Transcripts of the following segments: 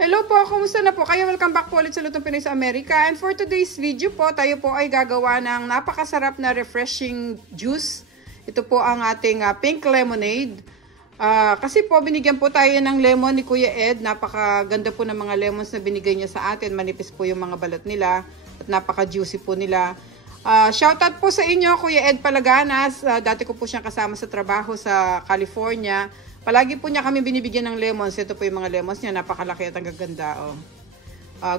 Hello po, kumusta na po kayo? Welcome back po ulit sa Lutong Pinoy sa Amerika. And for today's video po, tayo po ay gagawa ng napakasarap na refreshing juice. Ito po ang ating pink lemonade. Kasi po binigyan po tayo ng lemon ni Kuya Ed. Napakaganda po ng mga lemons na binigay niya sa atin. Manipis po yung mga balat nila at napaka-juicy po nila. Shoutout po sa inyo, Kuya Ed Palaganas. Dati ko po siyang kasama sa trabaho sa California. Palagi po niya kami binibigyan ng lemons. Ito po yung mga lemons niya. Napakalaki at ang gaganda. Oh.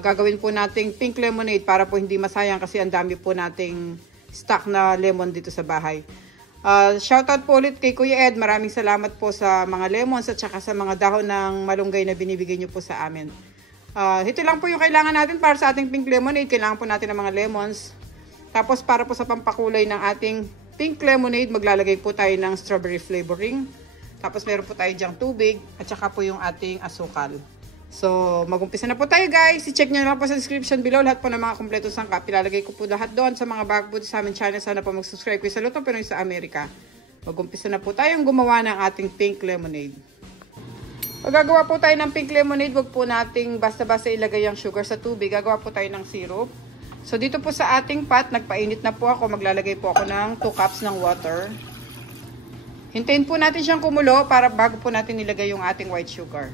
Gagawin po nating pink lemonade para po hindi masayang kasi ang dami po nating stock na lemon dito sa bahay. Shoutout po ulit kay Kuya Ed. Maraming salamat po sa mga lemons at saka sa mga dahon ng malunggay na binibigay niyo po sa amin. Ito lang po yung kailangan natin para sa ating pink lemonade. Kailangan po natin ng mga lemons. Tapos para po sa pampakulay ng ating pink lemonade, maglalagay po tayo ng strawberry flavoring. Tapos meron po tayo dyang tubig at saka po yung ating asukal. So, mag-umpisa na po tayo guys. I-check nyo lang po sa description below lahat po ng mga kumpleto sangkap. Ilalagay ko po lahat doon sa mga bago sa aming channel. Sana po mag-subscribe kayo sa Lutong Pinoy sa Amerika. Mag-umpisa na po tayong gumawa ng ating pink lemonade. Pag gagawa po tayo ng pink lemonade, wag po nating basta-basta ilagay ang sugar sa tubig. Gagawa po tayo ng syrup. So, dito po sa ating pot, nagpainit na po ako. Maglalagay po ako ng 2 cups ng water. Hintayin po natin siyang kumulo para bago po natin nilagay yung ating white sugar.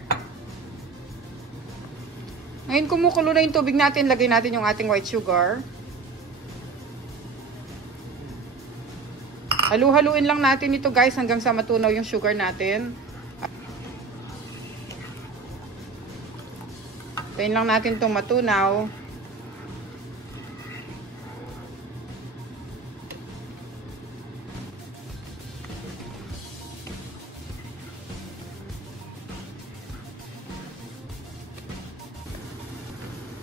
Ngayon kumukulo na yung tubig natin, lagay natin yung ating white sugar. Halu-haluin lang natin ito guys hanggang sa matunaw yung sugar natin. Hintayin lang natin itong matunaw.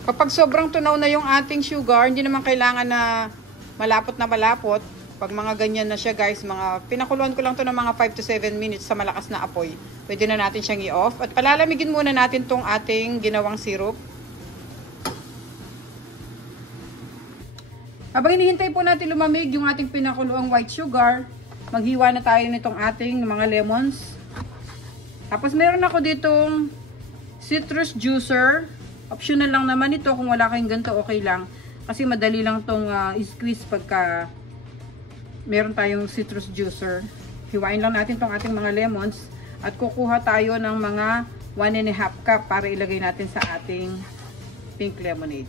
Kapag sobrang tunaw na yung ating sugar, hindi naman kailangan na malapot. Pag mga ganyan na siya guys, pinakuluan ko lang to ng mga 5 to 7 minutes sa malakas na apoy. Pwede na natin siyang i-off. At palalamigin muna natin tong ating ginawang syrup. Habang hinihintay po natin lumamig yung ating pinakuluang white sugar, maghiwa na tayo nitong ating mga lemons. Tapos meron ako ditong citrus juicer. Optional lang naman ito, kung wala kayong ganito okay lang. Kasi madali lang tong squeeze pagka meron tayong citrus juicer. Hiwain lang natin tong ating mga lemons at kukuha tayo ng mga 1½ cup para ilagay natin sa ating pink lemonade.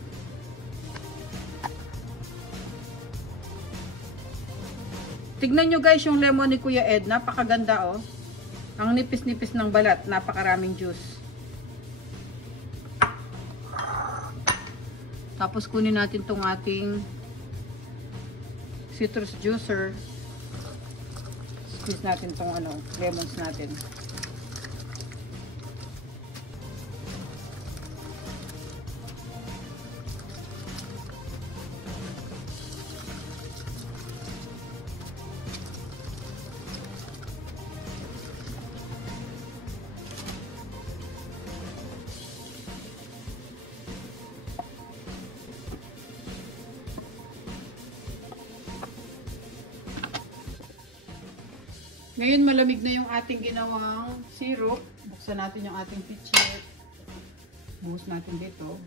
Tignan nyo guys yung lemon ni Kuya Ed, napakaganda oh. Ang nipis-nipis ng balat, napakaraming juice. Tapos kunin natin tong ating citrus juicer. Squeeze natin tong lemons natin. Ngayon malamig na yung ating ginawang syrup. Buksan natin yung ating pitcher. Buhos natin dito.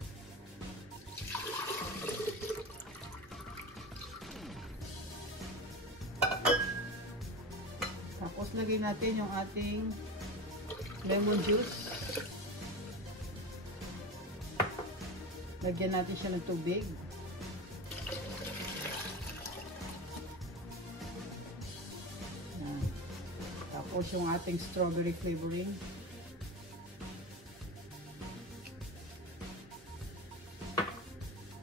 Tapos lagay natin yung ating lemon juice. Lagyan natin siya ng tubig. Tapos yung ating strawberry flavoring.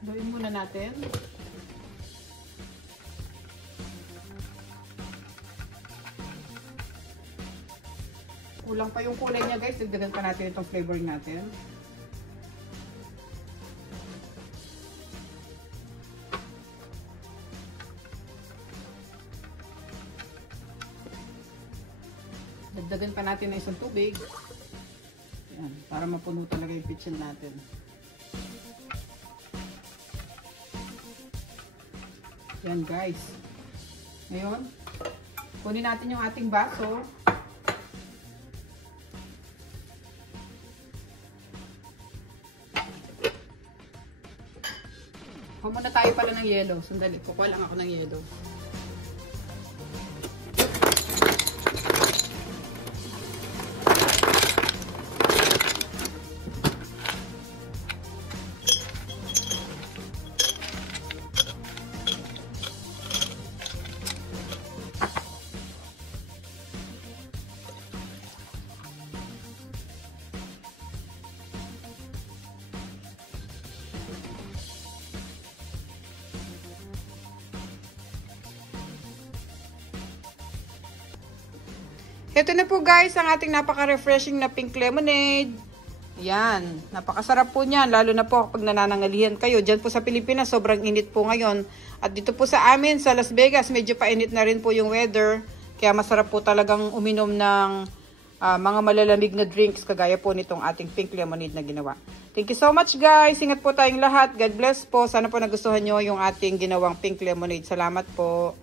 Gawin muna natin. Kulang pa yung kulay niya guys. Dagdagan pa natin itong flavoring natin. Dagdagan pa natin ng isang tubig. Yan, para mapuno talaga yung pitcher natin. Yan guys. Ngayon, kunin natin yung ating baso. Muna tayo pala ng yelo. Sandali, kukuha lang ako ng yelo. Ito na po guys, ang ating napaka-refreshing na pink lemonade. Yan, napakasarap po niyan, lalo na po kapag nananangalihan kayo. Diyan po sa Pilipinas, sobrang init po ngayon. At dito po sa amin, sa Las Vegas, medyo painit na rin po yung weather. Kaya masarap po talagang uminom ng mga malalamig na drinks, kagaya po nitong ating pink lemonade na ginawa. Thank you so much guys, ingat po tayong lahat. God bless po, sana po nagustuhan nyo yung ating ginawang pink lemonade. Salamat po.